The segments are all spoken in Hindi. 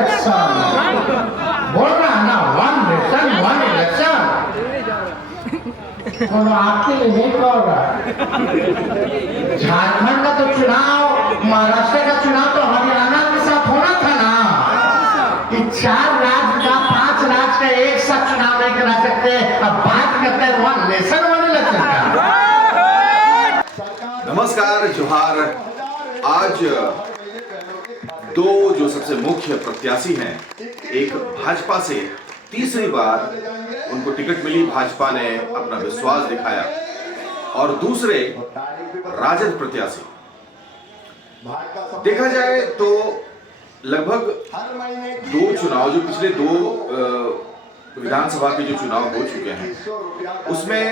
इलेक्शन बोल रहा है ना, वन नेशन वन इलेक्शन। तो आपके लिए नहीं बोल रहा। झारखंड का तो चुनाव, महाराष्ट्र का चुनाव तो हरियाणा के साथ होना था ना। कि 4 राज्य का 5 राज्य का एक साथ चुनाव नहीं करा सकते। अब बात करते हैं वन नेशन वन इलेक्शन का। नमस्कार, जोहार। आज दो जो सबसे मुख्य प्रत्याशी हैं, एक भाजपा से तीसरी बार उनको टिकट मिली, भाजपा ने अपना विश्वास दिखाया, और दूसरे राजद प्रत्याशी। देखा जाए तो लगभग 2 चुनाव, जो पिछले 2 विधानसभा के जो चुनाव हो चुके हैं, उसमें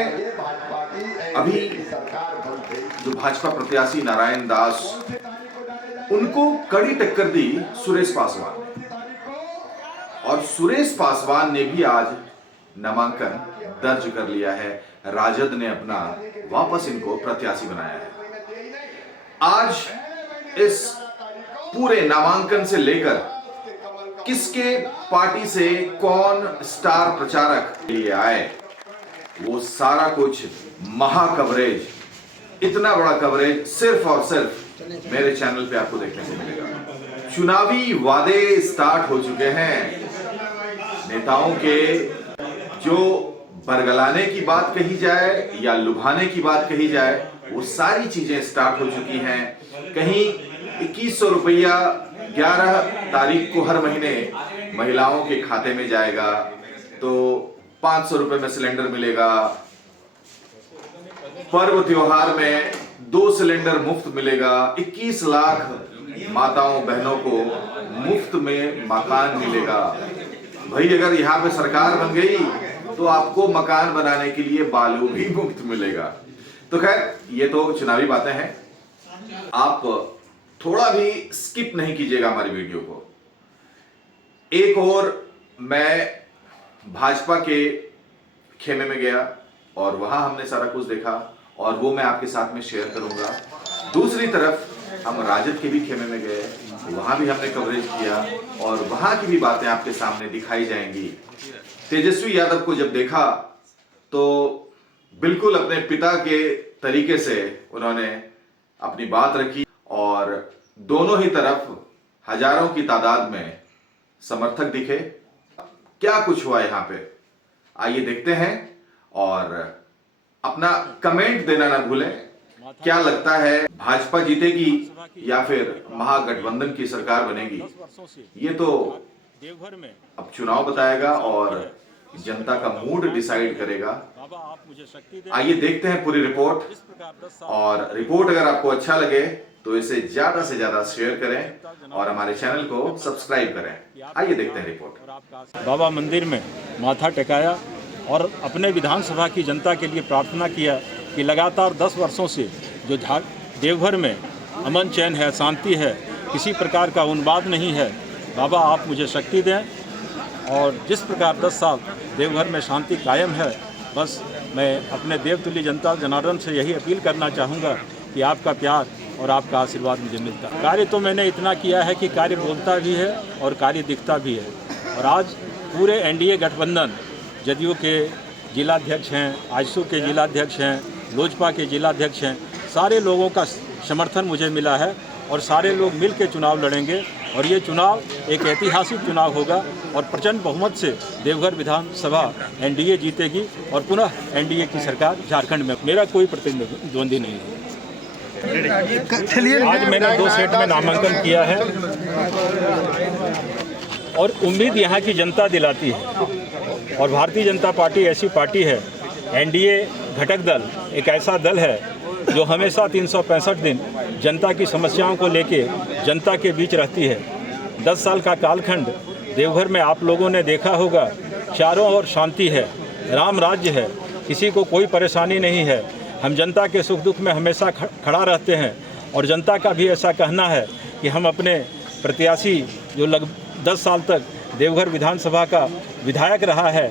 अभी जो भाजपा प्रत्याशी नारायण दास, उनको कड़ी टक्कर दी सुरेश पासवान ने। और सुरेश पासवान ने भी आज नामांकन दर्ज कर लिया है। राजद ने अपना वापस इनको प्रत्याशी बनाया है। आज इस पूरे नामांकन से लेकर किसके पार्टी से कौन स्टार प्रचारक के लिए आए, वो सारा कुछ महा कवरेज, इतना बड़ा कवरेज सिर्फ और सिर्फ मेरे चैनल पे आपको देखने को मिलेगा। चुनावी वादे स्टार्ट हो चुके हैं। नेताओं के जो बरगलाने की बात कही जाए या लुभाने की बात कही जाए, वो सारी चीजें स्टार्ट हो चुकी हैं। कहीं 2100 रुपया 11 तारीख को हर महीने महिलाओं के खाते में जाएगा, तो 500 रुपए में सिलेंडर मिलेगा। पर्व त्योहार में 2 सिलेंडर मुफ्त मिलेगा। 21 लाख माताओं बहनों को मुफ्त में मकान मिलेगा। भाई, अगर यहाँ पे सरकार बन गई तो आपको मकान बनाने के लिए बालू भी मुफ्त मिलेगा। तो खैर, ये तो चुनावी बातें हैं। आप थोड़ा भी स्किप नहीं कीजिएगा हमारी वीडियो को। एक और मैं भाजपा के खेमे में गया और वहां हमने सारा कुछ देखा, और वो मैं आपके साथ में शेयर करूंगा। दूसरी तरफ हम राजद के भी खेमे में गए, वहां भी हमने कवरेज किया, और वहां की भी बातें आपके सामने दिखाई जाएंगी। तेजस्वी यादव को जब देखा तो बिल्कुल अपने पिता के तरीके से उन्होंने अपनी बात रखी, और दोनों ही तरफ हजारों की तादाद में समर्थक दिखे। क्या कुछ हुआ यहाँ पे, आइए देखते हैं, और अपना कमेंट देना ना भूलें। क्या लगता है, भाजपा जीतेगी या फिर महागठबंधन की सरकार बनेगी? ये तो अब चुनाव बताएगा और जनता का मूड डिसाइड करेगा। आइए देखते हैं पूरी रिपोर्ट, और रिपोर्ट अगर आपको अच्छा लगे तो इसे ज्यादा से ज्यादा शेयर करें और हमारे चैनल को सब्सक्राइब करें। आइए देखते हैं रिपोर्ट। बाबा मंदिर में माथा टेकाया और अपने विधानसभा की जनता के लिए प्रार्थना किया कि लगातार 10 वर्षों से जो देवघर में अमन चैन है, शांति है, किसी प्रकार का उन्माद नहीं है, बाबा आप मुझे शक्ति दें। और जिस प्रकार 10 साल देवघर में शांति कायम है, बस मैं अपने देवतुल्य जनता जनार्दन से यही अपील करना चाहूँगा कि आपका प्यार और आपका आशीर्वाद मुझे मिलता। कार्य तो मैंने इतना किया है कि कार्य बोलता भी है और कार्य दिखता भी है। और आज पूरे एनडीए गठबंधन, जदयू के जिलाध्यक्ष हैं, आजसू के जिलाध्यक्ष हैं, लोजपा के जिलाध्यक्ष हैं, सारे लोगों का समर्थन मुझे मिला है, और सारे लोग मिल के चुनाव लड़ेंगे। और ये चुनाव एक ऐतिहासिक चुनाव होगा, और प्रचंड बहुमत से देवघर विधानसभा एनडीए जीतेगी, और पुनः एनडीए की सरकार झारखंड में। मेरा कोई प्रतिद्वंदी नहीं है। आज मैंने 2 सेट में नामांकन किया है, और उम्मीद यहाँ की जनता दिलाती है। और भारतीय जनता पार्टी ऐसी पार्टी है, एनडीए घटक दल एक ऐसा दल है जो हमेशा 365 दिन जनता की समस्याओं को लेके जनता के बीच रहती है। 10 साल का कालखंड देवघर में आप लोगों ने देखा होगा, चारों ओर शांति है, राम राज्य है, किसी को कोई परेशानी नहीं है। हम जनता के सुख दुख में हमेशा खड़ा रहते हैं, और जनता का भी ऐसा कहना है कि हम अपने प्रत्याशी जो 10 साल तक देवघर विधानसभा का विधायक रहा है,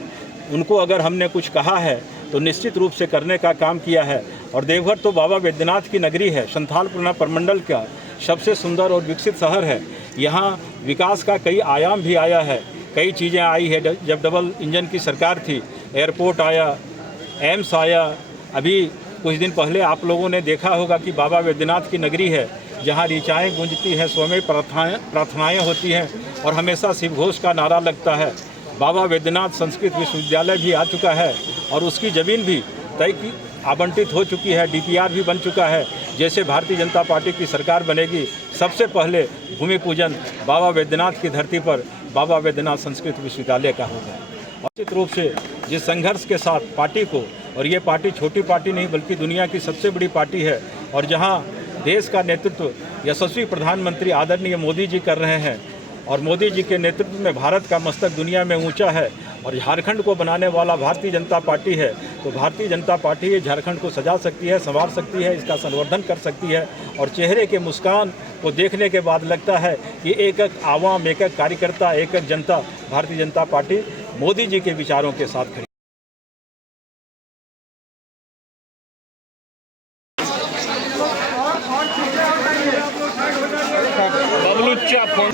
उनको अगर हमने कुछ कहा है तो निश्चित रूप से करने का काम किया है। और देवघर तो बाबा बैद्यनाथ की नगरी है, संथाल प्रमंडल का सबसे सुंदर और विकसित शहर है। यहाँ विकास का कई आयाम भी आया है, कई चीज़ें आई है। जब डबल इंजन की सरकार थी, एयरपोर्ट आया, एम्स आया। अभी कुछ दिन पहले आप लोगों ने देखा होगा कि बाबा वैद्यनाथ की नगरी है, जहाँ ऋचाएँ गूंजती हैं, स्वयं प्रार्थनाएँ होती हैं और हमेशा शिव घोष का नारा लगता है। बाबा वैद्यनाथ संस्कृत विश्वविद्यालय भी आ चुका है और उसकी ज़मीन भी तय की आवंटित हो चुकी है, DPR भी बन चुका है। जैसे भारतीय जनता पार्टी की सरकार बनेगी, सबसे पहले भूमि पूजन बाबा वैद्यनाथ की धरती पर बाबा वैद्यनाथ संस्कृत विश्वविद्यालय का होगा। और निश्चित रूप से जिस संघर्ष के साथ पार्टी को, और ये पार्टी छोटी पार्टी नहीं बल्कि दुनिया की सबसे बड़ी पार्टी है, और जहाँ देश का नेतृत्व यशस्वी प्रधानमंत्री आदरणीय मोदी जी कर रहे हैं, और मोदी जी के नेतृत्व में भारत का मस्तक दुनिया में ऊंचा है, और झारखंड को बनाने वाला भारतीय जनता पार्टी है। तो भारतीय जनता पार्टी ये झारखंड को सजा सकती है, संवार सकती है, इसका संवर्धन कर सकती है। और चेहरे के मुस्कान को देखने के बाद लगता है कि एक एक आवाम, एक एक कार्यकर्ता, एक एक जनता भारतीय जनता पार्टी मोदी जी के विचारों के साथ खड़ी।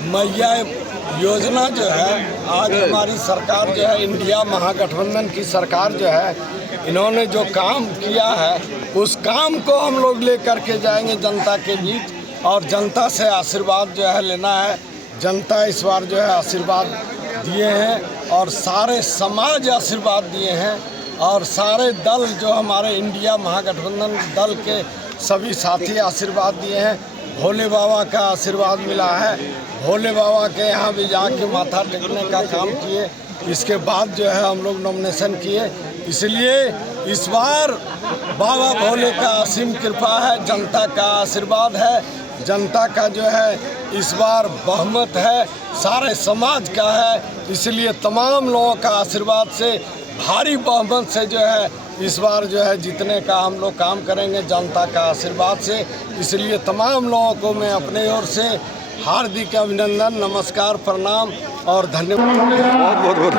मैया योजना जो है, आज हमारी सरकार जो है, इंडिया महागठबंधन की सरकार जो है, इन्होंने जो काम किया है उस काम को हम लोग लेकर के जाएंगे जनता के बीच, और जनता से आशीर्वाद जो है लेना है। जनता इस बार जो है आशीर्वाद दिए हैं और सारे समाज आशीर्वाद दिए हैं, और सारे दल जो हमारे इंडिया महागठबंधन दल के सभी साथी आशीर्वाद दिए हैं। भोले बाबा का आशीर्वाद मिला है, भोले बाबा के यहाँ भी जाके माथा टेकने का काम किए। इसके बाद जो है हम लोग नॉमिनेशन किए, इसलिए इस बार बाबा भोले का असीम कृपा है, जनता का आशीर्वाद है। जनता का जो है इस बार बहुमत है, सारे समाज का है, इसलिए तमाम लोगों का आशीर्वाद से भारी बहुमत से जो है इस बार जो है जीतने का हम लोग काम करेंगे जनता का आशीर्वाद से। इसलिए तमाम लोगों को मैं अपने ओर से हार्दिक अभिनंदन, नमस्कार, प्रणाम और धन्यवाद। बहुत बहुत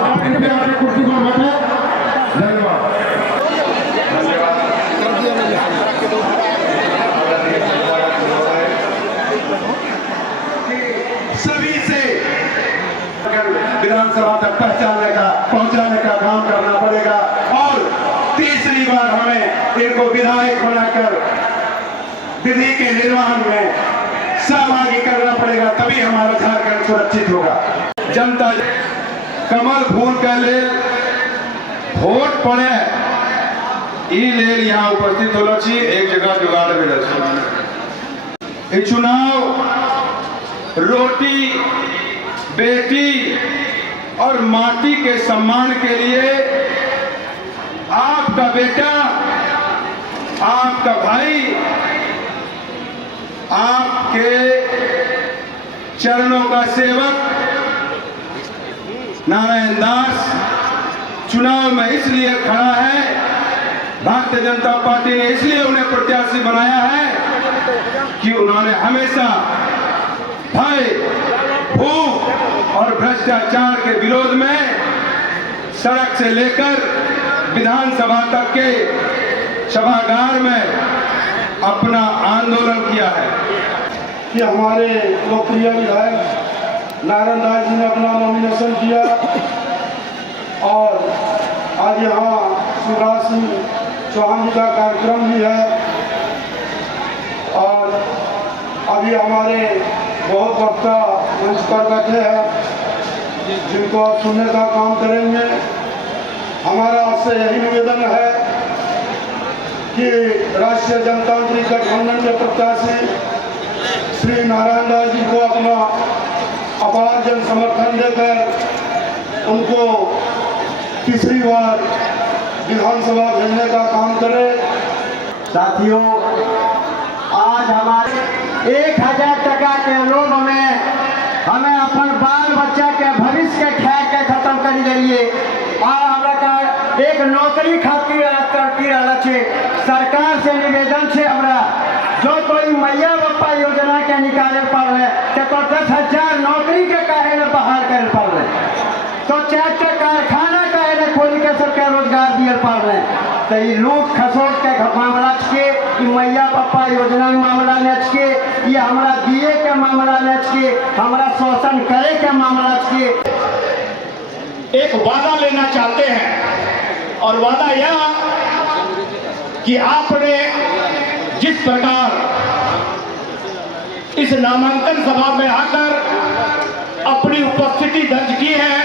सभी से विधानसभा तक पहुंचाने का काम करना पड़ेगा, और तीसरी बार हमें इनको विधायक बनाकर विधि के निर्वहन में सहभागी करना पड़ेगा, तभी हमारा झारखंड सुरक्षित होगा। जनता कमल फूल का लेल वोट पड़े ई लेल यहाँ उपस्थित होना चाहिए, एक जगह जुगाड़ में चुनाव रोटी, बेटी और माटी के सम्मान के लिए आपका बेटा, आपका भाई, आपके चरणों का सेवक नारायण दास चुनाव में इसलिए खड़ा है, भारतीय जनता पार्टी ने इसलिए उन्हें प्रत्याशी बनाया है कि उन्होंने हमेशा भय, भूख और भ्रष्टाचार के विरोध में सड़क से लेकर विधानसभा तक के सभागार में अपना आंदोलन किया है। कि हमारे लोकप्रिय विधायक नारायण दास जी ने अपना नॉमिनेशन किया, और आज यहाँ शिवराज सिंह चौहान जी का कार्यक्रम भी है, और अभी हमारे बहुत वक्ता मंच पर बैठे हैं जिनको आप सुनने का काम करेंगे। हमारा आपसे यही निवेदन है कि राष्ट्रीय जनतांत्रिक गठबंधन के प्रत्याशी श्री नारायण दास जी को अपना अपार जन समर्थन देकर उनको तीसरी बार विधानसभा भेजने का काम करें। साथियों, आज हमारे 1000 टका के लोभ में हमें अपन बाल बच्चा के भविष्य के ख्याल के खत्म कर दिए, और हमरा एक नौकरी खातिर तरक्की रहना छे। सरकार से निवेदन छे हमरा, जो कोई मैया बापा योजना के निकाले पड़ रहे तो 10,000 नौकरी के काहे न बहाल करे पड़ रहे, तो 4 कारखाना काहे न खोल के सबके रोजगार दिए पड़ रहे। तो ये लूट खसोट के मामला के कि मैया पापा योजना के मामला नेच के या हमरा दिए के मामला नेच के हमरा शोषण करे के मामला के एक वादा लेना चाहते हैं और वादा यह कि आपने जिस प्रकार इस नामांकन सभा में आकर अपनी उपस्थिति दर्ज की है,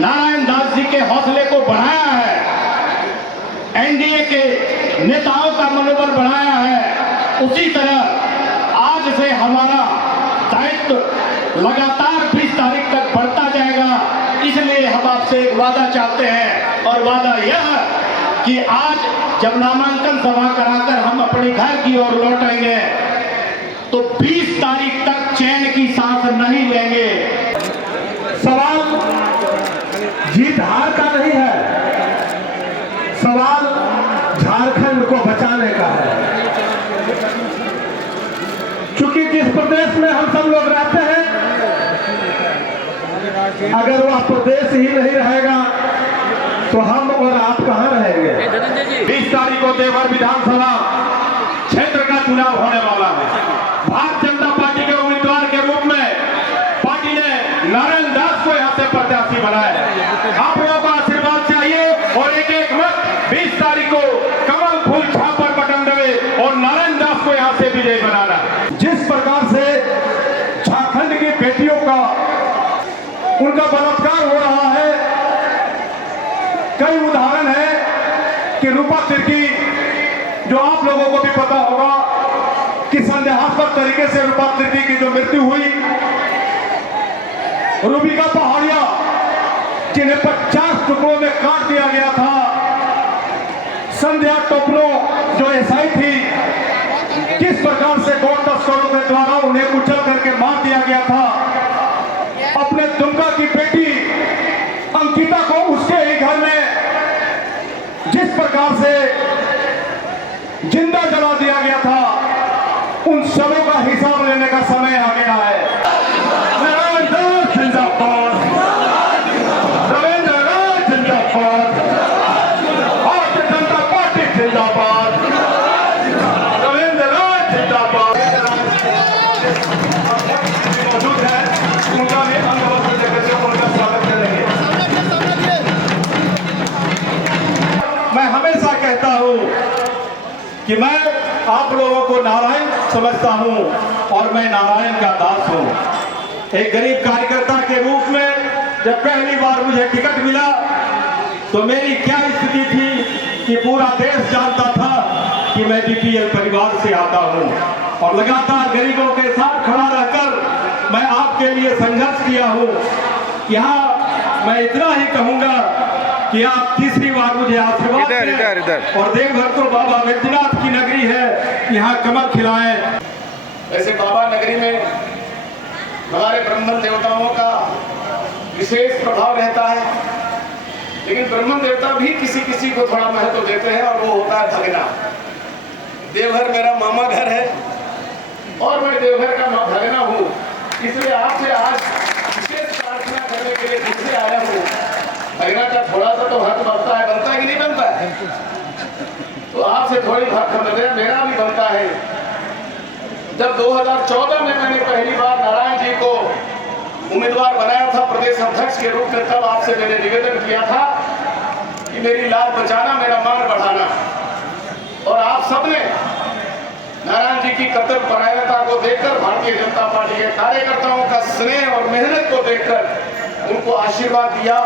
नारायण दास जी के हौसले को बढ़ाया है, एनडीए के नेताओं का मनोबल बढ़ाया है, उसी तरह आज से हमारा दायित्व लगातार 20 तारीख तक बढ़ता जाएगा। इसलिए हम आपसे एक वादा चाहते हैं और वादा यह कि आज जब नामांकन सभा कराकर हम अपने घर की ओर लौटेंगे तो 20 तारीख तक चैन की सांस नहीं लेंगे। सवाल जीत हार का नहीं है, सवाल झारखंड को बचाने का है। क्योंकि जिस प्रदेश में हम सब लोग रहते हैं, अगर वह प्रदेश ही नहीं रहेगा तो हम और आप कहां रहेंगे। 20 तारीख को देवघर विधानसभा क्षेत्र का चुनाव होने वाला है। भारतीय जनता पार्टी के उम्मीदवार के रूप में पार्टी ने नारायण दास को यहां से प्रत्याशी बनाया है। आप लोगों का आशीर्वाद चाहिए और एक एक मत 20 तारीख को कमल फूल छाप पर बटन दबे और नारायण दास को यहां से विजयी बनाना। जिस प्रकार से झारखंड की बेटियों का उनका बलात्कार हो रहा है, कई उदाहरण है कि रूपा तिर्की, जो आप लोगों को भी पता होगा कि संदेहास्पद तरीके से रूपा तिर्की की जो मृत्यु हुई, रूबिका पहाड़िया जिन्हें 50 टुकड़ों में काट दिया गया था, संध्या टोपलो जो एसआई थी, किस प्रकार से गौ तस्करों के द्वारा उन्हें कुचल करके मार दिया गया था। अपने दुमका की बेटी अंकिता को उसके ही घर में जिस प्रकार से जिंदा जला दिया गया था, उन सबों का हिसाब लेने का समय आ गया है। नारायण दास जिंदाबाद, रविंद्र राय जिंदाबाद, भारतीय जनता पार्टी जिंदाबाद, रविंद्र राय जिंदाबाद। मौजूद है, उनका भी अंगवस्त्र देकर के उनका स्वागत करेंगे। मैं हमेशा कहता हूं कि मैं आप लोगों को नारायण समझता हूं और मैं नारायण का दास हूं। एक गरीब कार्यकर्ता के रूप में जब पहली बार मुझे टिकट मिला तो मेरी क्या स्थिति थी कि पूरा देश जानता था कि मैं बीपीएल परिवार से आता हूं और लगातार गरीबों के साथ खड़ा रहकर मैं आपके लिए संघर्ष किया हूं। यहाँ मैं इतना ही कहूंगा कि आप तीसरी बार मुझे आशीर्वाद दें और देवघर तो बाबा बैद्यनाथ की नगरी है, यहाँ कमल खिलाएं। वैसे बाबा नगरी में हमारे ब्राह्मण देवताओं का विशेष प्रभाव रहता है, लेकिन ब्राह्मण देवता भी किसी किसी को थोड़ा महत्व देते हैं और वो होता है भगना। देवघर मेरा मामा घर है और मैं देवघर का भगना हूँ, इसलिए आपसे आज विशेष प्रार्थना करने के लिए फिर से आया हूँ। भगना का थोड़ा सा तो हक बनता है कि नहीं बनता है? तो आपसे थोड़ी हक मेरा भी बनता है। जब 2014 में मैंने पहली बार नारायण जी को उम्मीदवार बनाया था प्रदेश अध्यक्ष के रूप में, तब आपसे मैंने निवेदन किया था कि मेरी लाज बचाना, मेरा मान बढ़ाना। और आप सबने नारायण जी की कर्तव्यपरायणता को देखकर, भारतीय जनता पार्टी के कार्यकर्ताओं का स्नेह और मेहनत को देखकर उनको आशीर्वाद दिया।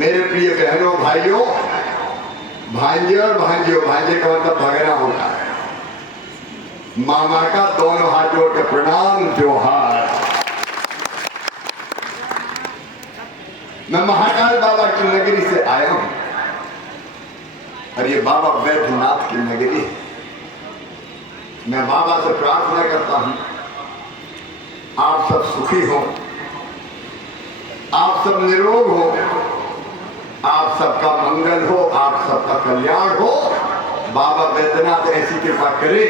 मेरे प्रिय बहनों भाइयों, भांजे और भांजियों, भांजे का मतलब भगना होता है, मामा का दोनों हाथ जोड़ के प्रणाम जोहार। मैं महाकाल बाबा की नगरी से आया हूं और ये बाबा बैद्यनाथ की नगरी है। मैं बाबा से प्रार्थना करता हूं आप सब सुखी हो, आप सब निरोग हो, आप सबका मंगल हो, आप सबका कल्याण हो। बाबा बैद्यनाथ ऐसी कृपा करे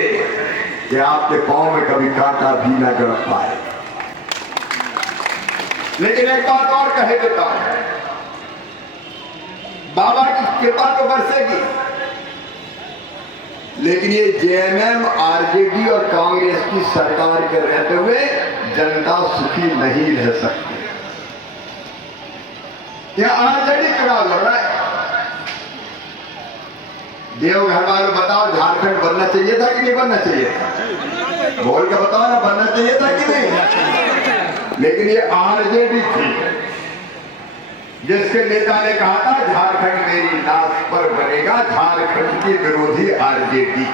कि आपके पांव में कभी कांटा भी न गड़ पाए। लेकिन एक बात और कहे देता हूं, बाबा की कृपा तो बरसेगी, लेकिन ये जेएमएम, आरजेडी और कांग्रेस की सरकार के रहते हुए जनता सुखी नहीं रह सकती। यह आरजेडी चुनाव लड़ रहा है। देवघर वालों बताओ, झारखंड बनना चाहिए था कि नहीं बनना चाहिए था? बोल के बताओ ना, बनना चाहिए था कि नहीं? लेकिन ये आरजेडी थी जिसके नेता ने कहा था झारखंड मेरी नाश पर बनेगा, झारखंड के विरोधी आरजेडी।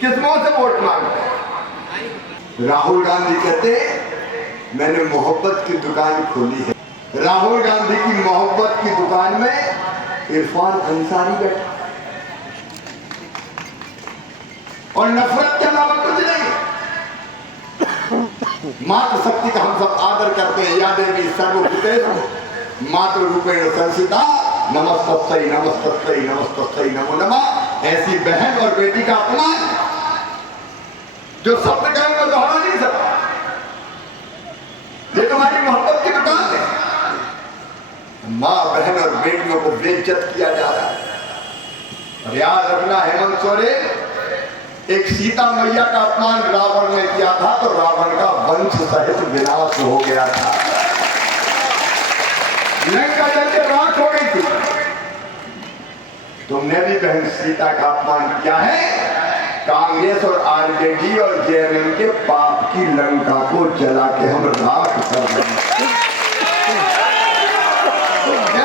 किस मुंह से वोट मांगते? राहुल गांधी कहते मैंने मोहब्बत की दुकान खोली है। राहुल गांधी की मोहब्बत की दुकान में इरफान अंसारी बैठा और नफरत के अलावा कुछ नहीं। मातृ शक्ति का हम सब आदर करते हैं। या देवी सर्वभूतेषु मातृ रूपेण संस्थिता, नमस्तस्यै नमस्तस्यै नमस्तस्यै नमो नमः। ऐसी बहन और बेटी का अपमान जो शब्द कहेंगे दोहरा नहीं सकता। ये तुम्हारी मोहब्बत की दुकान है। माँ बहन और बेटियों को बेइज्जत किया जा रहा है। और याद रखना हेमंत सोरेन, एक सीता मैया का अपमान रावण ने किया था तो रावण का वंश सहित विनाश हो गया था। लंका जल के राख हो गई थी। तुमने भी बहन सीता का अपमान किया है। कांग्रेस और आरजेडी और जेएमएम के पाप की लंका को जला के हम राख कर देंगे।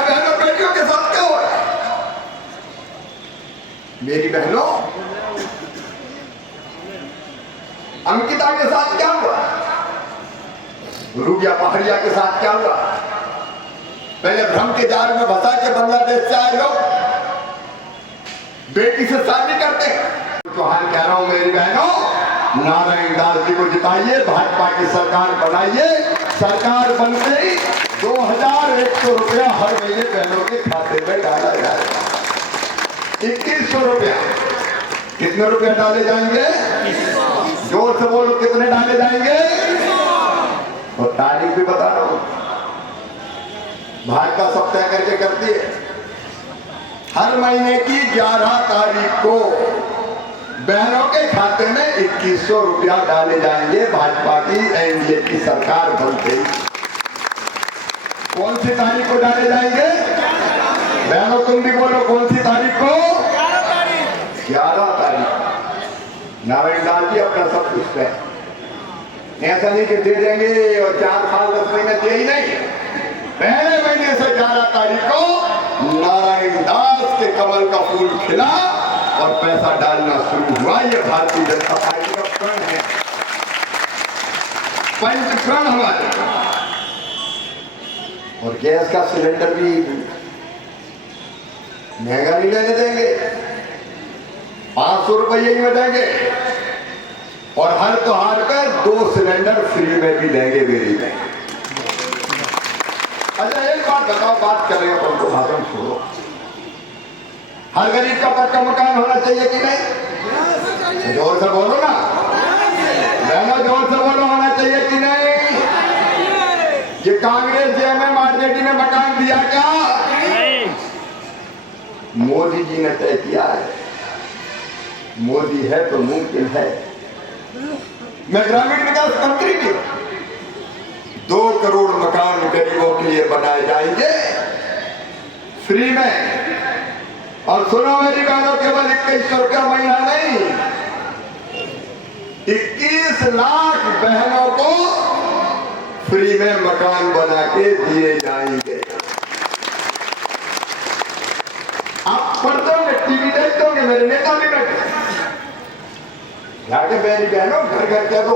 बहनों बेटियों के साथ क्या हो रहा है? मेरी बहनों, अंकिता के साथ क्या हुआ? रूबिया पहाड़िया के साथ क्या हुआ? पहले भ्रम के जाल में फंसा के बांग्लादेश से आए लोग बेटी से शादी करते हैं। तो हाल कह रहा हूं मेरी बहनों, नारायण दास जी को जिताइए, भाजपा की सरकार बनाइए। सरकार बनते ही 2100 रुपया हर महीने बहनों के खाते में डाला जाएगा। 2100 रुपया। कितने रुपया डाले जाएंगे? जोर से बोलो, कितने डाले जाएंगे? और तारीख भी बता रहा हूं, भाजपा सब तय करके करती है। हर महीने की 11 तारीख को बहनों के खाते में 2100 रुपया डाले जाएंगे भाजपा की एनडीए की सरकार बनते ही। कौन सी तारीख को डाले जाएंगे? बहनों तुम भी बोलो, कौन सी तारीख को? 11 तारीख। नारायण दास जी अपना सब कुछ है, ऐसा नहीं कि दे देंगे और 4 साल 10 महीने दे ही नहीं। पहले महीने से 11 तारीख को नारायण दास के कमल का फूल खिला और पैसा डालना शुरू हुआ। ये भारतीय जनता पार्टी का प्रण है, पंच प्रण हमारे। और गैस का सिलेंडर भी महंगा नहीं लेने देंगे, 500 रुपये में देंगे। और हर त्योहार पर 2 सिलेंडर फ्री में भी देंगे मेरी में। अच्छा एक बात बताओ, बात करें अपन को, भाषण छोड़ो। हर गरीब का पक्का मकान होना चाहिए कि नहीं? जोर से बोलो ना बहनों, जोर से बोलो, होना चाहिए कि नहीं? ये कांग्रेस जेएमएम आरजेडी ने मकान दिया क्या? मोदी जी ने तय किया है। मोदी है तो मुमकिन है। मैं ग्रामीण विकास मंत्री भी, 2 करोड़ मकान गरीबों के लिए बनाए जाएंगे फ्री में। और सुनो मेरी बहनों, केवल 2100 रुपया महीना नहीं, 21 लाख बहनों को फ्री में मकान बना के दिए जाएंगे। आप पढ़ते होंगे, टीवी देखते होंगे, मेरे नेता भी बैठे जाके मेरी बहनों घर घर कह दो।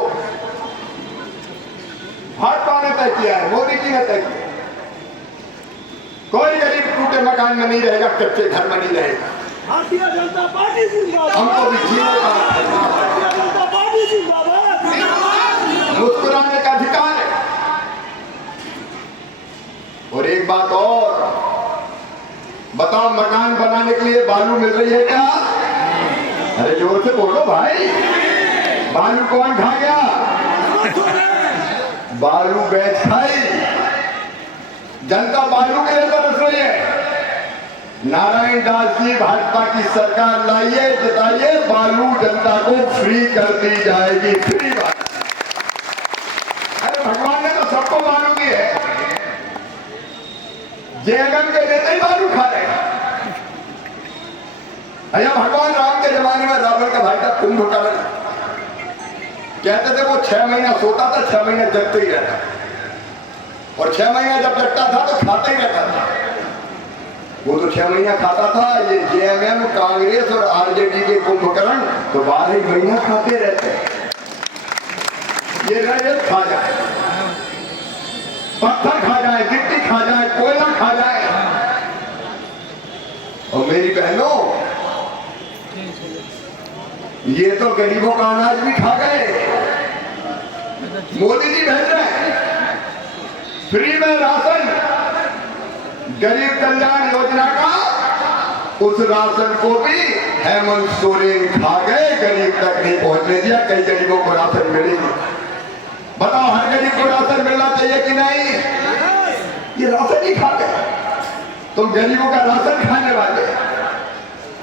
भाजपा ने तय किया है, मोदी जी ने तय किया, कोई गरीब टूटे मकान में नहीं रहेगा, कच्चे घर में नहीं रहेगा। भारतीय जनता पार्टी जिंदाबाद। हमको भी जीने का, भारतीय जनता पार्टी जिंदाबाद। मुस्कुराने का अधिकार है। और एक बात और बताओ, मकान बनाने के लिए बालू मिल रही है क्या? अरे जोर से बोलो भाई, बालू कौन खा गया? बालू बेच खाई। जनता बालू के लिए तरस रही है। नारायण दास जी भाजपा की सरकार लाइए, जिताइए, बालू जनता को फ्री कर दी जाएगी, फ्री बात। अरे भगवान ने तो सबको बालू दी है, जयगन के नेता ही बालू खा रहे हैं। अया भगवान राम के जमाने में रावण का भाई था कुंभकर्ण, कहते थे वो 6 महीना सोता था, 6 महीना जगते ही रहता, और 6 महीना जब जगता था तो खाता ही रहता था। वो तो 6 महीना खाता था, ये जेएमएम, कांग्रेस और आरजेडी के कुंभकर्ण तो 12 महीना खाते रहते। ये रजत खा जाए, पत्थर खा जाए, गिट्टी खा जाए, कोयला खा जाए। और मेरी बहनों, ये तो गरीबों का अनाज भी खा गए। मोदी जी भेज रहे हैं फ्री में राशन, गरीब कल्याण योजना का, उस राशन को भी हेमंत सोरेन खा गए, गरीब तक नहीं पहुंचने दिया। कई गरीबों को राशन मिलेगी, बताओ हर गरीब को राशन मिलना चाहिए कि नहीं? ये राशन ही खा गए, तुम गरीबों का राशन खाने वाले।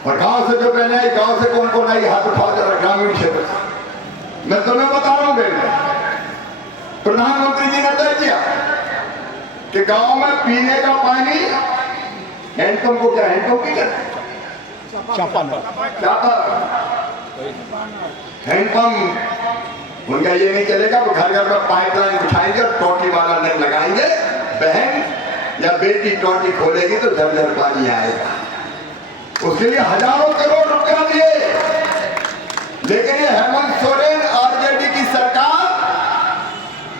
और गांव से जो पहले आई, गांव से कौन कौन आई, हाथ उठाओ जरा, ग्रामीण क्षेत्र से। मैं तुम्हें बता रहा हूं बेटा, प्रधानमंत्री जी ने तय किया कि गांव में पीने का पानी हैंडपंप को, क्या हैंडपंप की हैंडपंप, उनका ये नहीं चलेगा। वो घर घर में पाइपलाइन बिछाएंगे और टोटी वाला नल लगाएंगे, बहन या बेटी टोटी खोलेगी तो झरझर पानी आएगा। उसके लिए हजारों करोड़ रुपया दिए, लेकिन ये हेमंत सोरेन आरजेडी की सरकार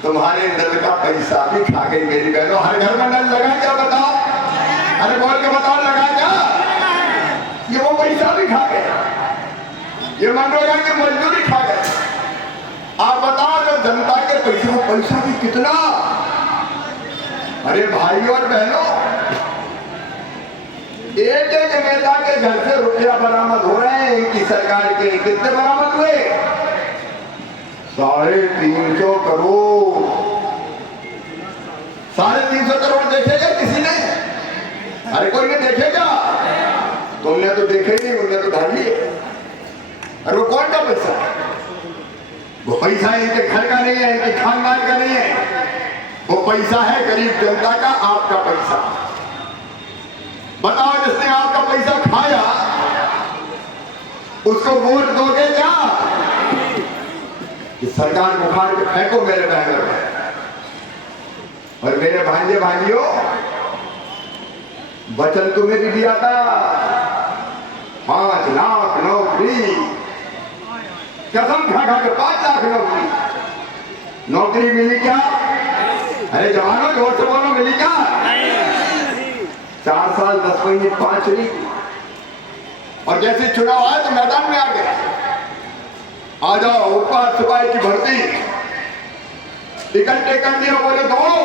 तुम्हारे नल का पैसा भी खा गई। मेरी बहनों, हर घर में नल लगा क्या, बताओ? अरे बोल के बताओ, लगा क्या? ये वो पैसा भी खा गए, ये मनरेगा की मजदूरी खा गए। आप बताओ, जो जनता के पैसा भी कितना। अरे भाई और बहनों, एक एक नेता के घर से रुपया बरामद हो रहे हैं इनकी सरकार के। कितने बरामद हुए? 350 करोड़। 350 करोड़ देखेगा किसी ने? अरे कोई ने देखेगा? तुमने तो देखे नहीं, उन्होंने तो ढाल लिए। अरे वो कौन का पैसा? वो पैसा इनके घर का नहीं है, इनके खानदान का नहीं है, वो पैसा है गरीब जनता का, आपका पैसा। बताओ, जिसने आपका पैसा खाया उसको वोट दोगे क्या? इस सरकार को उखाड़ के फेंको मेरे बहनों और मेरे भांजे भाइयों। वचन तुम्हें भी दिया था 5 लाख नौकरी, कसम खा खा के 5 लाख नौकरी। नौकरी मिली क्या? अरे जवानों, जोर से बोलो, मिली क्या? 4 साल 10 महीने 5 नहीं। और जैसे चुनाव आए तो मैदान में आ गए, आ जाओ ऊपर सिपाही की भर्ती, टिकट टेकन दिया, बोले दौड़ो।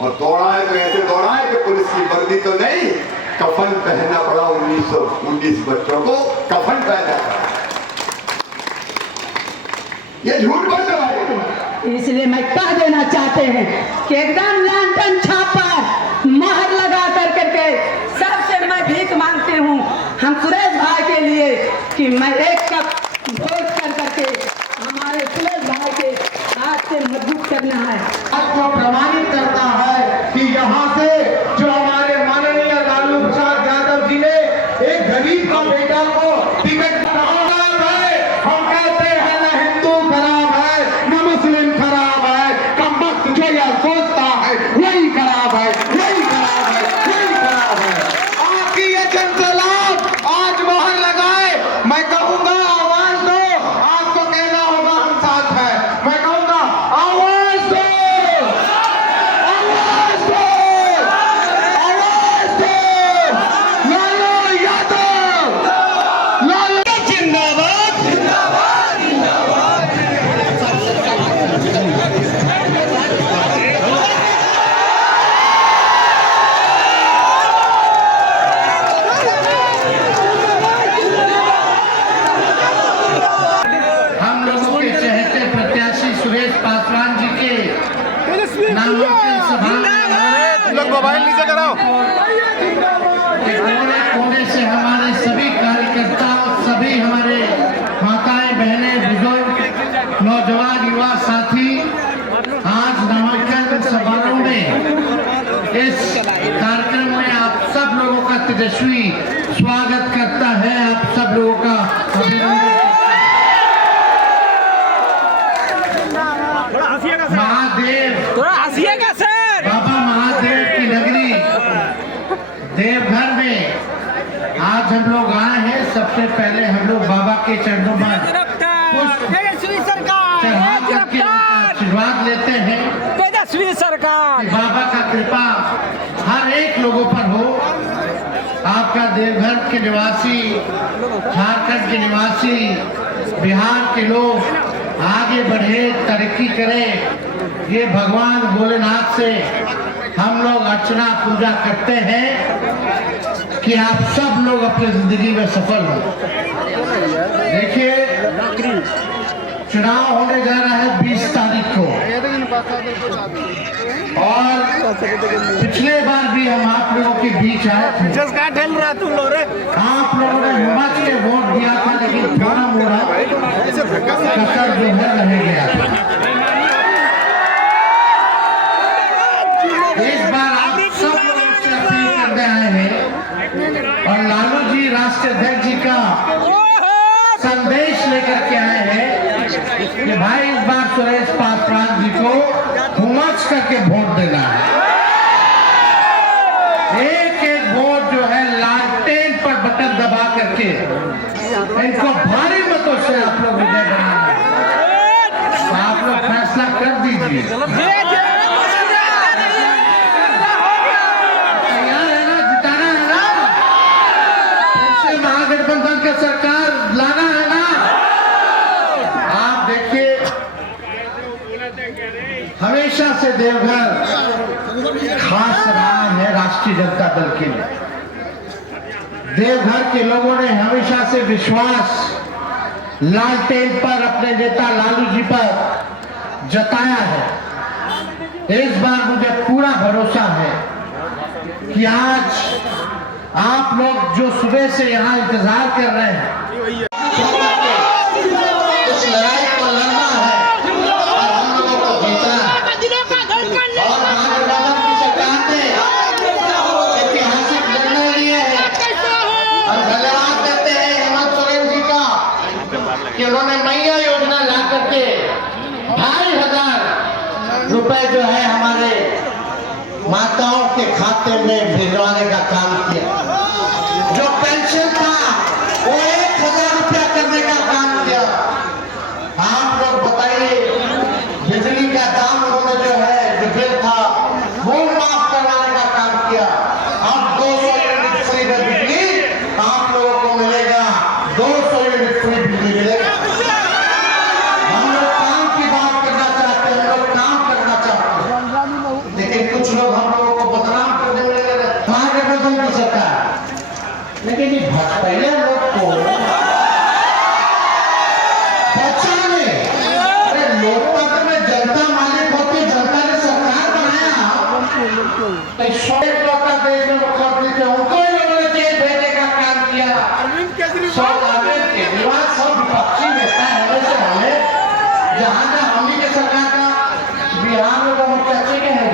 और दौड़ा है तो ऐसे दौड़ा है कि पुलिस की वर्दी तो नहीं, कफन पहनना पड़ा 1919 बच्चों को, कफन पहना पड़ा। ये झूठ बोल रहा है। इसलिए मैं कह देना चाहते हैं कि एकदम लांटन छापर मोहर लगा करके सबसे मैं भीख मांगती हूँ हम सुरेश भाई के लिए कि मैं 1 कप वोट कर करके हमारे सुरेश भाई के हाथ से मजबूत करना है। आपको प्रमाणित करता है कि यहाँ से जो हमारे माननीय लालू प्रसाद यादव जी ने एक गरीब का बेटा को टिकट खराब है। हम कहते हैं न हिंदू खराब है, न मुस्लिम खराब है, कम वक्त जो यह सोचता है वही खराब है, वही खराब है, वही खराब है। आपकी ये जनसलाब आज मोहर लगाए, मैं कहूँगा आवाज दो, आपको कहना होगा हम साथ हैं। मैं कहूँगा आवाज दो, आवाज दो, आवाज दो। लालू यादव, लालू जिंदाबाद, जिंदाबाद, जिंदाबाद। हम लोगों के चहेते प्रत्याशी सुरेश पासवान जी के नामांकन सभा में मोबाइल नीचे कराओ। इस कार्यक्रम में आप सब लोगों का तेजस्वी स्वागत करता है, आप सब लोगों का अभिनंदन महादेव, थोड़ा हंसिएगा सर। बाबा महादेव की नगरी देवघर में आज हम लोग आए हैं। सबसे पहले हम लोग बाबा के चरणों में तेजस्वी सरकार, चढ़ा करके आशीर्वाद लेते हैं। तेजस्वी सरकार, बाबा का कृपा हर एक लोगों पर हो। आपका देवघर के निवासी, झारखंड के निवासी, बिहार के लोग आगे बढ़े, तरक्की करें, ये भगवान भोलेनाथ से हम लोग अर्चना पूजा करते हैं कि आप सब लोग अपनी जिंदगी में सफल हो। देखिए, चुनाव होने जा रहा है 20 तारीख को, और पिछले बार भी हम आप लोगों के बीच आए थे। आप लोगों ने हिम्मत के वोट दिया था, लेकिन थोड़ा मोड़ा कसर जो है रह गया। इस बार आप सब लोगों से अपील करने आए हैं और लालू जी राष्ट्रीय अध्यक्ष जी का संदेश लेकर के आए हैं कि भाई इस बार सुरेश पासवान जी को हुमच करके वोट देना है। एक एक वोट जो है लालटेन पर बटन दबा करके इनको भारी मतों से आप लोग विजय बनाना है। आप लोग फैसला कर दीजिए। महागठबंधन की सरकार लाना है ना। आप देखिए, हमेशा से देवघर खास रहा है राष्ट्रीय जनता दल के लिए। देवघर के लोगों ने हमेशा से विश्वास लालटेन पर अपने नेता लालू जी पर जताया है। इस बार मुझे पूरा भरोसा है कि आज आप लोग जो सुबह से यहाँ इंतजार कर रहे हैं, इस लड़ाई को लड़ना है और हम लोगों को जीतना है। और महागठबंधन की सरकार ने ऐतिहासिक निर्णय लिए हैं और धन्यवाद देते हैं हेमंत सोरेन जी का कि उन्होंने मैया योजना ला करके 2,500 रुपए जो है हमारे माताओं के खाते में भिजवाने का काम किया। जो पेंशन था वो 1,000 रुपया करने का काम किया। आप लोग बताइए, बिजली का दाम उन्होंने जो है जो बिल था वो माफ करवाने का काम किया। अब 200 यूनिट फ्री में बिजली आप लोगों को मिलेगा, 200 यूनिट फ्री बिजली मिलेगा। हम लोग काम की बात करना चाहते हैं, हम लोग काम करना चाहते हैं, लेकिन कुछ लोग हम लोगों को बदनाम करने में लगे रहते। महागठबंधन की सरकार, लेकिन ये भाजपाइया लोग को बचाने, अरे लोकतंत्र में जनता मालिक होती, जनता ने सरकार बनाया, इकलौता देश में मुख्यमंत्री थे, उनको ही लोगों ने जेल भेजने का काम किया। अरविंद केजरीवाल सब विपक्षी नेता है, वैसे हमें जहाँ जहाँ हम ही के सरकार का बिहार में बहुत अच्छे के हैं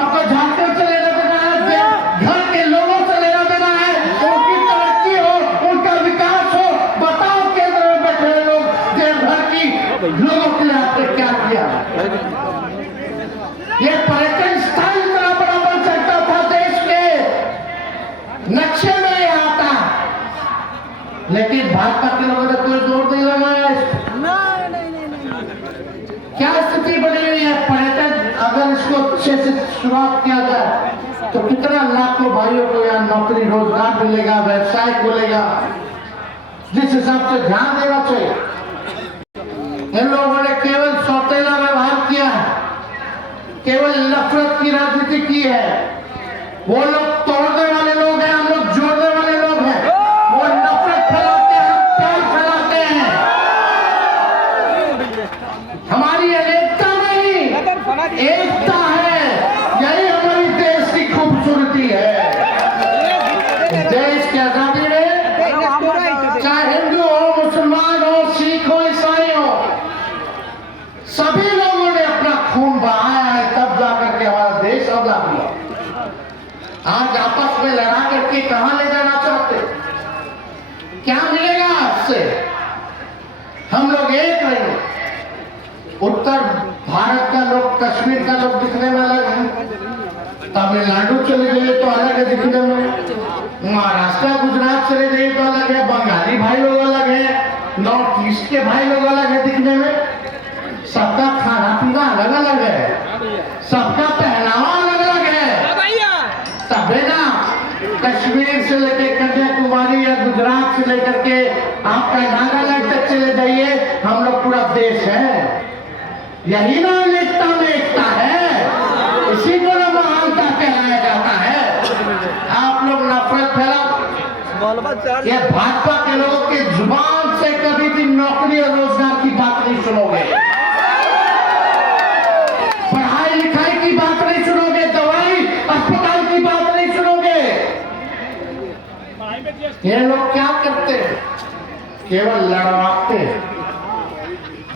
आपको झारखंड से लेना देना है, घर के लोगों से लेना देना है, उनकी तरक्की हो, उनका विकास हो। बताओ केंद्र में बैठे लोग देवघर की लोगों के लिए आपने क्या किया? ये पर्यटन स्थल इतना बड़ा बन सकता था, देश के नक्शे में ये आता, लेकिन भाजपा के लोगों ने कोई जोर नहीं लगाया। क्या स्थिति बनी हुई है? पर्यटन अगर इसको अच्छे से शुरुआत किया जाए तो कितना लाखों भाइयों को यहाँ नौकरी रोजगार मिलेगा, व्यवसाय खुलेगा, जिस हिसाब से ध्यान देना चाहिए। इन लोगों ने केवल सौतेला व्यवहार किया है, केवल नफरत की राजनीति की है। वो लोग तोड़ने वाले लोग हैं, हम लोग जोड़ने वाले लोग हैं। वो नफरत फैलाते हैं, हम प्यार फैलाते हैं। हमारी अनेकता नहीं, एकता है, यही हमारी देश की खूबसूरती है। देश की आजादी में चाहे हिंदू हो, मुसलमान हो, सिख हो, ईसाई हो, सभी लोगों ने अपना खून बहाया है, तब जाकर के हमारा देश में लड़ा करके कहां ले जाना चाहते? क्या मिलेगा आपसे? हम लोग एक नहीं, उत्तर भारत का लोग, कश्मीर का लोग दिखने में अलग है, तमिलनाडु चले जाइए तो अलग है दिखने में, महाराष्ट्र गुजरात चले जाइए तो अलग है, बंगाली भाई लोग अलग है, नॉर्थ ईस्ट के भाई लोग अलग है दिखने में, सबका खाना पीना अलग अलग है, सबका पहनावा अलग अलग है। तबे ना कश्मीर से लेकर कन्याकुमारी या गुजरात से लेकर के आपका नागालैंड तक चले जाइए, हम लोग पूरा देश है। यही ना एकता में एकता है, इसी को ना महानता कहलाया जाता है। आप लोग नफरत फैलाओ। ये भाजपा के लोगों के जुबान से कभी भी नौकरी और रोजगार की बात नहीं सुनोगे, पढ़ाई लिखाई की बात नहीं सुनोगे, दवाई अस्पताल की बात नहीं सुनोगे। ये लोग क्या करते हैं? केवल लड़वाते हैं,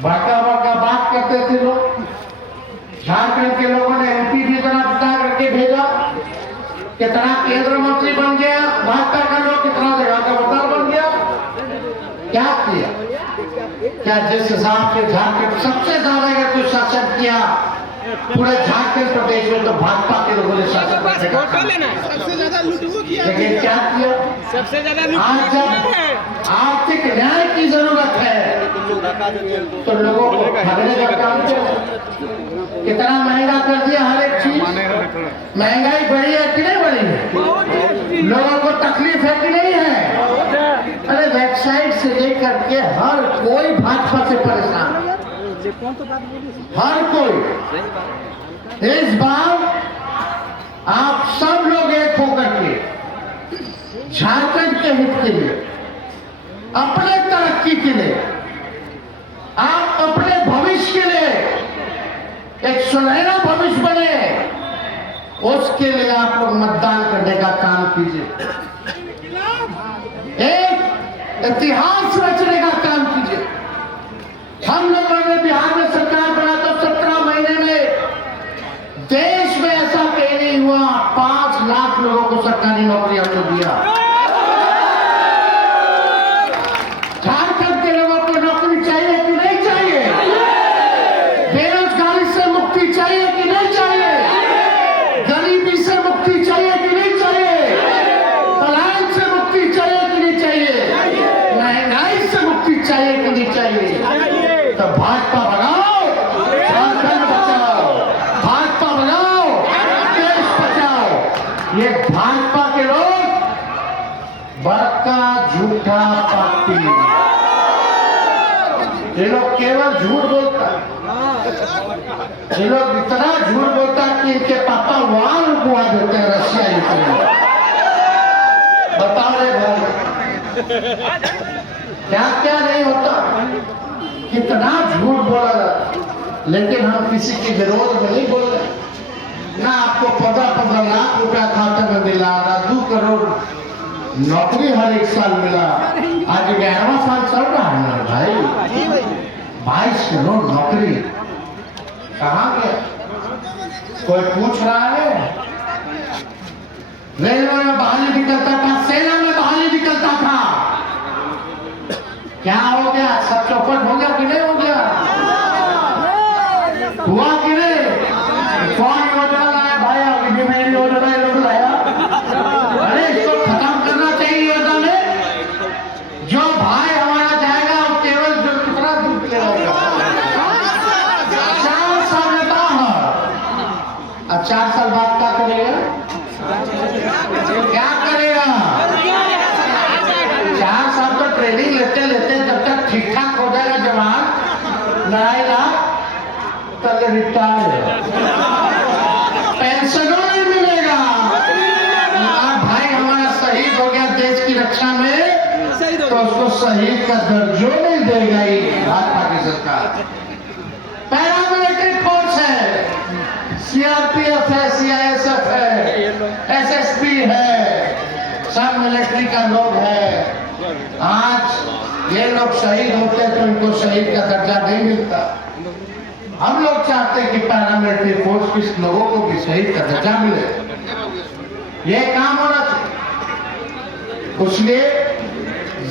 बाका बाका बात करते थे लोग। झारखंड के लोगों ने एमपी भी इतना जिता करके भेजा, कितना केंद्र मंत्री बन गया, भाजपा का लोग कितना जगह का वक्तार बन गया। क्या किया? क्या जिस हिसाब से झारखंड सबसे ज्यादा अगर कोई शासन किया पूरे झारखंड प्रदेश में तो भाजपा के लोगों ने शासन करने का काम किया। लेकिन क्या किया? सबसे ज्यादा आज जब आर्थिक न्याय की जरूरत है तो लोगों को ठगने का काम किया। कितना महंगा कर दिया हर एक चीज। महंगाई बढ़ी है कि नहीं बढ़ी है? लोगों को तकलीफ है कि नहीं है? अरे वेबसाइट से लेकर के हर कोई भाजपा से परेशान, हर कोई। इस बार आप सब लोग एक होकर के झारखंड के हित के लिए, अपने तरक्की के लिए, आप अपने भविष्य के लिए एक सुनहरा भविष्य बने, उसके लिए आप लोग मतदान करने का काम कीजिए, एक इतिहास रचने का काम कीजिए। हम लोगों ने बिहार में सरकार बना तो 17 महीने में देश में ऐसा कहीं नहीं हुआ, 5 लाख लोगों को सरकारी नौकरी हमने दिया। झारखंड के लोगों को नौकरी चाहिए कि नहीं चाहिए? बेरोजगारी से मुक्ति चाहिए कि नहीं चाहिए? गरीबी से मुक्ति चाहिए कि नहीं चाहिए? पलायन से मुक्ति चाहिए कि नहीं चाहिए? महंगाई से मुक्ति चाहिए कि नहीं चाहिए? तो भाजपा बनाओ, झारखंड बचाओ, भाजपा बनाओ, देश बचाओ। ये भाजपा के लोग बड़का झूठा पार्टी, ये लोग केवल झूठ बोलता है। ये लोग इतना झूठ बोलता है कि इनके पापा वहां रुकवा देते हैं रशिया यूक्रेन। बताओ रे भाई, क्या क्या नहीं होता, कितना झूठ बोला जाता। लेकिन हम किसी के विरोध में नहीं बोल रहे ना। आपको 15 लाख रुपया खाते में मिला ना, 2 करोड़ नौकरी हर एक साल मिला। आज 11वां साल चल रहा है ना भाई, 22 करोड़ नौकरी कहाँ गया? कोई पूछ रहा है? रेलवे में बहाली निकलता था, सेना में बहाली निकलता था, क्या हो गया? सब चौपट हो गया कि नहीं हो गया? हुआ कि नहीं? कौन योजना लाया भाई? अभी मेरी योजना लोग लाया। अरे इसको खत्म करना चाहिए योजना में। जो भाई हमारा जाएगा वो केवल जो कितना दूर मिलेगा, 4 साल में बाहर। अब 4 साल बाद क्या करेगा? क्या करेगा? 4 साल तो ट्रेनिंग लेते लेते जब तक ठीक ठाक हो जाएगा जवान, लड़ाएगा तब रिटायर, पेंशनों नहीं मिलेगा। भाई हमारा शहीद हो गया देश की रक्षा में तो उसको शहीद का दर्जो नहीं देगा ये भाजपा की सरकार। पैरामिलिट्री फोर्स है, सीआरपीएफ है, सीआईएसएफ है, एसएसबी है, सब मिलिट्री का लोग है। आज ये लोग शहीद होते हैं तो इनको शहीद का दर्जा नहीं मिलता। हम लोग चाहते हैं कि पैरामिलिट्री फोर्स के लोगों को भी शहीद का दर्जा मिले। ये काम होना चाहिए। इसलिए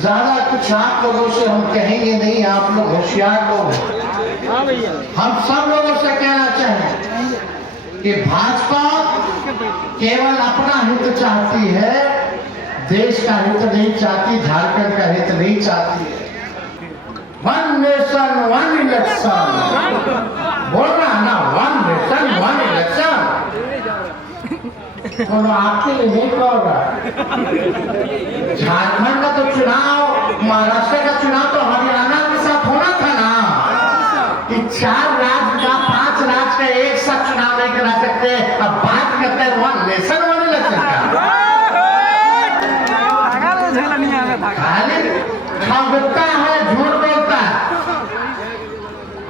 ज्यादा कुछ आप लोगों से हम कहेंगे नहीं, आप लोग होशियार लोग हैं। हम सब लोगों से कहना चाहें कि भाजपा केवल अपना हित चाहती है, देश का हित नहीं चाहती, झारखंड का हित नहीं चाहती है। वन नेशन वन इलेक्शन बोल रहा ना, वन नेशन वन इलेक्शन तो आपके लिए नहीं कह रहा। झारखंड का तो चुनाव, महाराष्ट्र का चुनाव तो हरियाणा के साथ होना था ना, कि 4 राज्य का 5 राज्य का एक साथ चुनाव नहीं करा सकते। अब बात करते हैं वन नेशन वन इलेक्शन का। खाली ठगता है, झूठ बोलता है।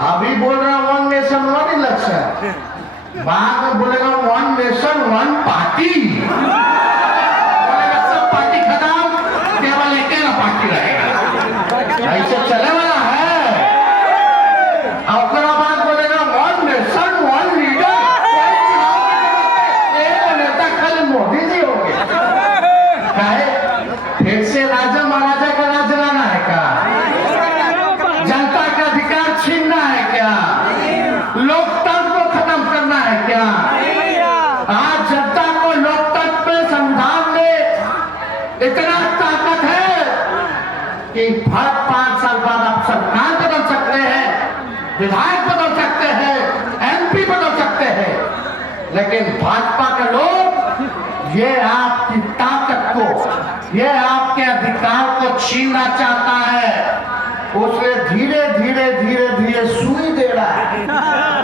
अभी बोल रहा वन नेशन वन इलेक्शन, बाद में बोलेगा वन नेशन वन पार्टी। बोलेगा सब पार्टी खत्म, केवल एक पार्टी रहेगा। ऐसे चले वाला है। और बाद बोलेगा वन नेशन वन लीडर। एक नेता खाली मोदी जी होंगे। फिर से राजा महाराजा का राज लाना है क्या? जनता का अधिकार छीनना है क्या? लोकतंत्र को खत्म करना है क्या? आज जनता को लोकतंत्र में, संविधान में इतना ताकत है कि हर 5 साल बाद आप सरकार बदल सकते हैं, विधायक बदल सकते हैं, MP बदल सकते हैं। लेकिन भाजपा के लोग ये आपकी ताकत को, ये आपके अधिकार को छीनना चाहता है। उसे धीरे धीरे धीरे धीरे सुई दे रहा है,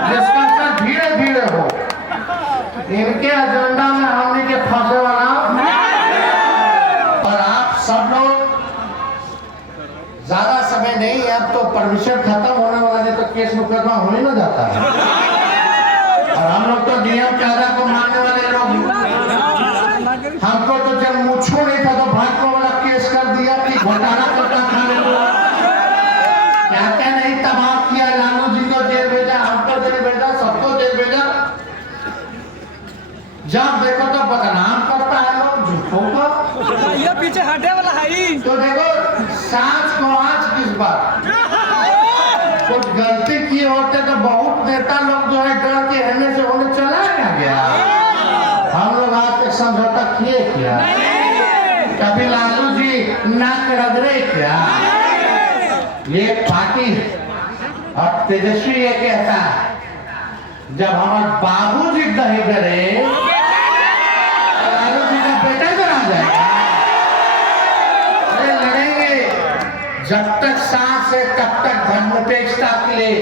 जिसका असर धीरे धीरे हो। इनके एजेंडा में हमने के फंसे वाला। और आप सब लोग ज्यादा समय नहीं, अब तो परमिशन खत्म होने वाला है, तो केस मुकदमा हो ही ना जाता है। और हम लोग तो नियम कायदा को मानने वाले लोग। हमको तो जब मुझको नहीं था तो भाजपा वाला केस कर दिया कि घोटाला करता खाने को, क्या क्या नहीं तबाह किया। लालू जी को जेल भेजा, हमको जेल भेजा, सबको जेल भेजा। जब देखो तो बदनाम करता है लोग झूठों को। ये पीछे हटे वाला है। तो देखो सांच को आज किस बात कुछ गलती किए होते तो बहुत नेता लोग जो है डर के रहने से उन्हें चलाया गया। हम लोग आज तक समझौता किए क्या? कभी लालू जी नाक रगड़े क्या? ये पार्टी और तेजस्वी ये कहता है जब हमारे बाबूजी दही डरे, लालू जी का बेटा डरा जाएगा। अरे लड़ेंगे जब तक सांस है, तब तक धर्मनिरपेक्षता के लिए,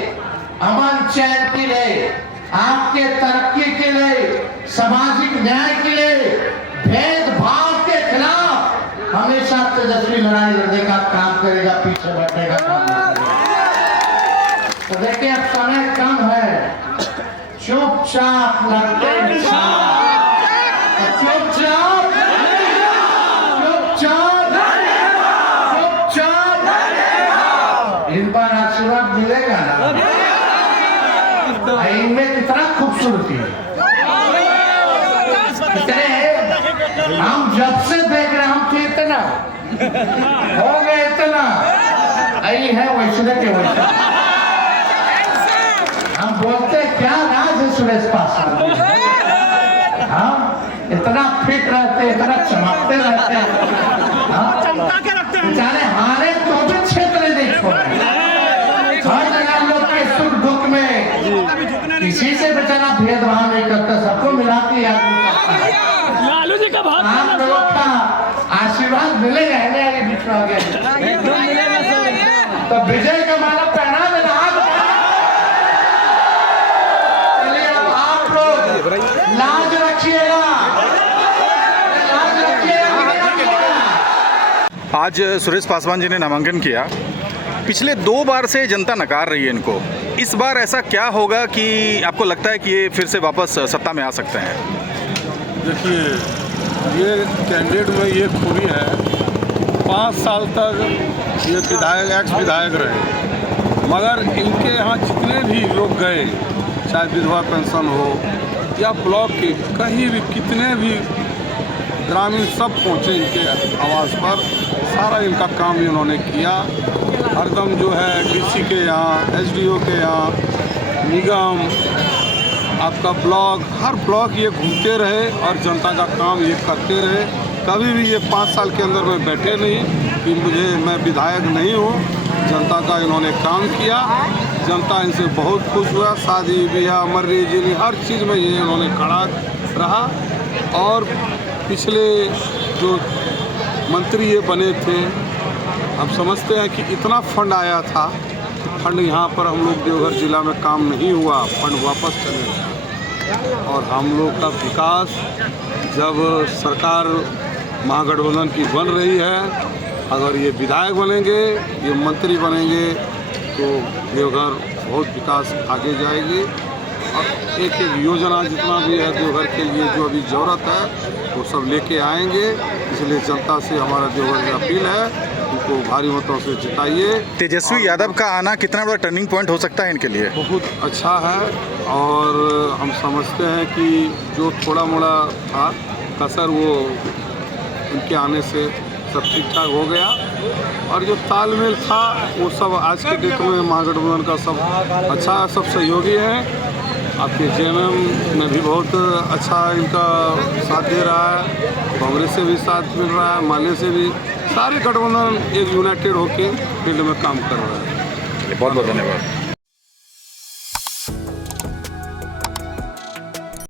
अमन चैन के लिए, आपके तरक्की के लिए, सामाजिक न्याय के लिए, भेदभाव के खिलाफ हमेशा तेजस्वी लड़ाई लड़ने का काम करेगा, पीछे बैठने का काम नहीं करेगा। तो देखिए अब समय कम है, चुपचाप लड़ते चुपचाप इन पर आशीर्वाद मिलेगा ना। इनमें कितना खूबसूरती है, कितने हम जब से देख रहे हम थे इतना हो गए, इतना आई है वैष्णव के वैसे। हम बोलते क्या राज है सुरेश पासवान। हम इतना फिट रहते, इतना चमकते रहते, बेचारे हारे तो भी क्षेत्र नहीं छोड़े। हर जगह लोग के सुख दुख में किसी से बेचारा भेदभाव नहीं करता, सबको मिलाती है। लालू जी का बहुत आप लोगों का आशीर्वाद मिलेगा, आगे बीच में आगे तो विजय का माला पहना देना। चलिए आप लोग लाज रखिएगा, लाज रखिएगा। आज सुरेश पासवान जी ने नामांकन किया। पिछले 2 बार से जनता नकार रही है इनको। इस बार ऐसा क्या होगा कि आपको लगता है कि ये फिर से वापस सत्ता में आ सकते हैं? देखिए, ये कैंडिडेट में ये खूबी है, 5 साल तक ये विधायक, एक्स विधायक रहे, मगर इनके यहाँ जितने भी लोग गए, चाहे विधवा पेंशन हो या ब्लॉक के कहीं भी कितने भी ग्रामीण सब पहुँचे इनके आवास पर, सारा इनका काम इन्होंने किया। हरदम जो है डीसी के यहाँ, एसडीओ के यहाँ, निगम, आपका ब्लॉक, हर ब्लॉक ये घूमते रहे और जनता का काम ये करते रहे। कभी भी ये 5 साल के अंदर में बैठे नहीं कि मैं विधायक नहीं हूँ। जनता का इन्होंने काम किया, जनता इनसे बहुत खुश हुआ। शादी ब्याह, मर्री जिली, हर चीज़ में ये इन्होंने खड़ा रहा। और पिछले जो मंत्री ये बने थे, हम समझते हैं कि इतना फंड आया था कि फंड यहाँ पर हम लोग देवघर जिला में काम नहीं हुआ, फंड वापस चले गए। और हम लोग का विकास जब सरकार महागठबंधन की बन रही है, अगर ये विधायक बनेंगे, ये मंत्री बनेंगे, तो देवघर बहुत विकास आगे जाएगी। और एक एक योजना जितना भी है देवघर के लिए जो अभी ज़रूरत है वो सब लेके आएंगे। इसलिए जनता से हमारा देवघर की अपील है, उनको भारी मतों से जिताइए। तेजस्वी यादव का आना कितना बड़ा टर्निंग पॉइंट हो सकता है इनके लिए? बहुत अच्छा है और हम समझते हैं कि जो थोड़ा मोड़ा था कसर, वो उनके आने से सब ठीक ठाक हो गया। और जो तालमेल था वो सब आज के डेट में महागठबंधन का सब अच्छा, सब सहयोगी हैं। आपके जेएमएम में भी बहुत अच्छा इनका साथ दे रहा है, कांग्रेस से भी साथ मिल रहा है, माले से भी, सारे गठबंधन एक यूनाइटेड होके फील्ड में काम कर रहा है। बहुत बहुत धन्यवाद।